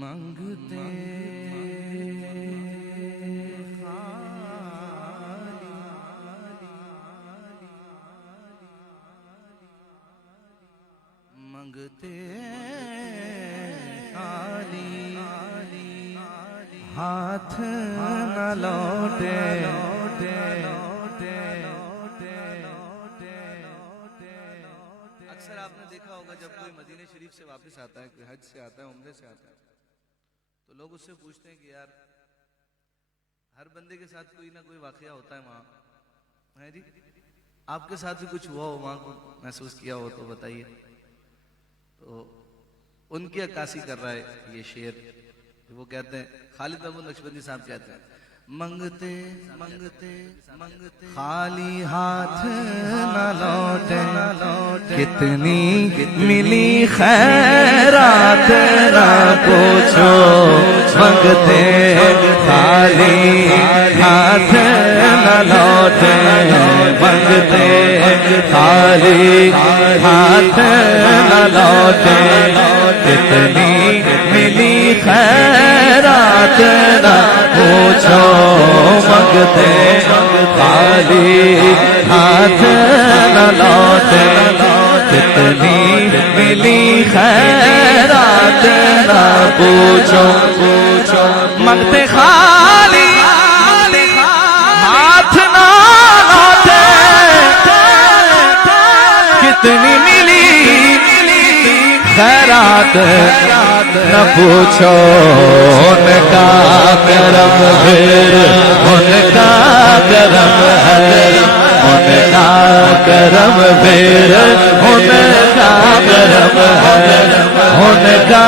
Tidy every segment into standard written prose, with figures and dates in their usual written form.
منگتے منگتے خالی ہاتھ نہ لوٹے اکثر آپ نے دیکھا ہوگا جب کوئی مدینہ شریف سے واپس آتا ہے، کوئی حج سے آتا ہے، عمرے سے آتا ہے، تو لوگ اس سے پوچھتے ہیں کہ یار ہر بندے کے ساتھ کوئی نہ کوئی واقعہ ہوتا ہے وہاں، ہے جی آپ کے ساتھ بھی کچھ ہوا ہو وہاں کو محسوس کیا ہو تو بتائیے۔ تو ان کی عکاسی کر رہا ہے یہ شعر، وہ کہتے ہیں، خالد محمود نقشبندی صاحب کہتے ہیں، منگتے منگتے منگتے خالی ہاتھ نہ لوٹے، کتنی ملی خیرات نہ پوچھو، منگتے خالی ہاتھ نہ لوٹے، منگتے خالی ہاتھ نہ لوٹے، کتنی ملی خیرات نہ پوچھو، منگتے خالی ہاتھ نہ لوٹے، کتنی ملی خیرات نہ پوچھو، منگتے خالی ہاتھ نہ لوٹے، کتنی ملی خیرات نہ پوچھو، ان کا کرم پھر ان کا کرم ہے، ان کا کرم پھر ان کا کرم ہے، ان کا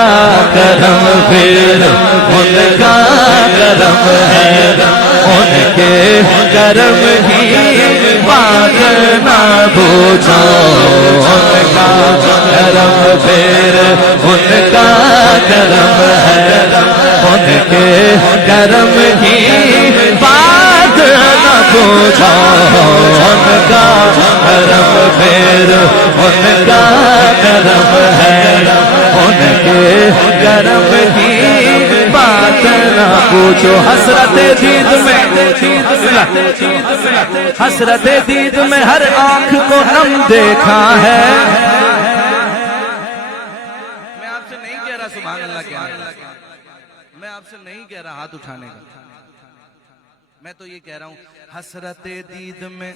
کرم پھر ان کا کرم ہے، ان کے کرم کی بات نہ پوچھو، ان کا کرم پھر ان کا کرم ہے، ان کے کرم کی بات نہ پوچھو، ان کا کرم پھر ان کا کرم ہے، ان کے کرم کی بات نہ پوچھو۔ حسرت دید میں حسرت دید میں ہر آنکھ کو نم دیکھا ہے، میں آپ سے نہیں کہہ رہا سبحان اللہ کیا ہے، میں آپ سے نہیں کہہ رہا ہاتھ اٹھانے کا، میں تو یہ کہہ رہا ہوں حسرت دید میں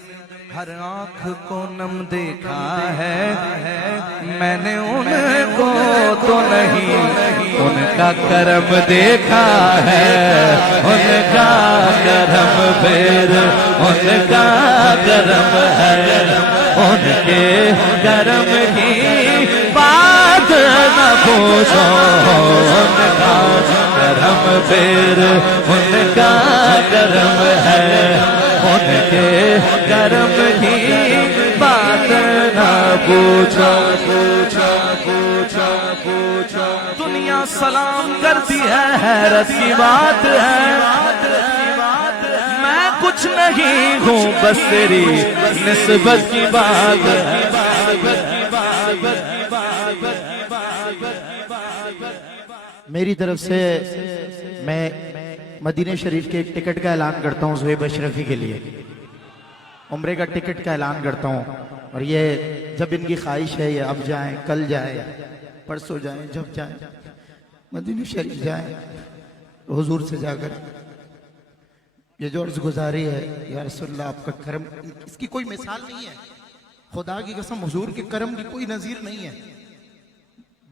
ہر آنکھ کو نم دیکھا ہے، میں نے ان کو تو نہیں ان کا کرم دیکھا ہے، ان کا کرم پھر ان کا کرم ہے، ان کے کرم کی بات نہ پوچھو، ان کا کرم پھر ان کا کرم ہے، ان کے کرم کی بات نہ پوچھو، دنیا سلام کرتی ہے، حیرت کی بات ہے، میں کچھ نہیں ہوں بس تیری نسبت کی بات ہے۔ میری طرف سے میں مدینہ شریف کے ایک ٹکٹ کا اعلان کرتا ہوں زہیب اشرفی کے لیے، عمرے کا ٹکٹ کا اعلان کرتا ہوں، اور یہ جب ان کی خواہش ہے یہ اب جائیں، کل جائیں، پرسوں جائیں، جب جائیں مدینہ شریف جائیں، حضور سے جا کر یہ جو عرض گزاری ہے، یا رسول اللہ آپ کا کرم، اس کی کوئی مثال نہیں ہے، خدا کی قسم حضور کے کرم کی کوئی نظیر نہیں ہے۔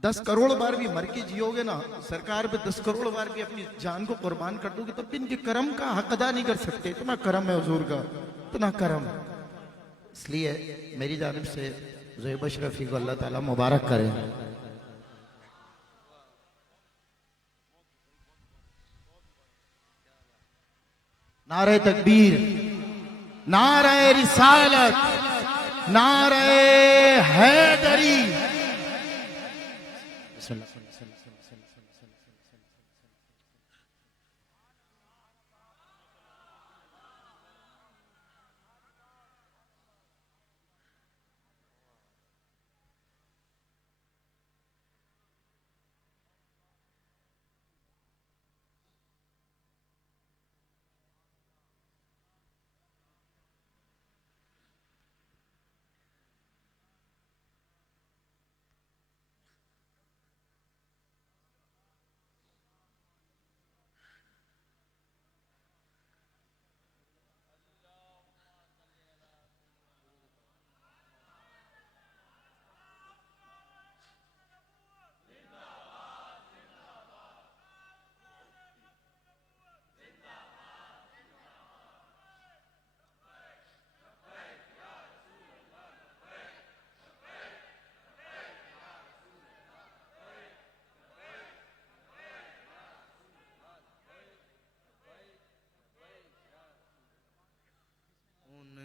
10 کروڑ بار بھی مر کے جیو گے نا، سرکار پہ 10 کروڑ بار بھی اپنی جان کو قربان کر دو گے، تب بھی ان کے کرم کا حق ادا نہیں کر سکتے، اتنا کرم ہے حضور کا، اتنا کرم۔ اس لیے میری جانب سے زہیب اشرفی کو اللہ تعالیٰ مبارک کرے۔ نعرہ تکبیر، نعرہ رسالت، نعرہ حیدری۔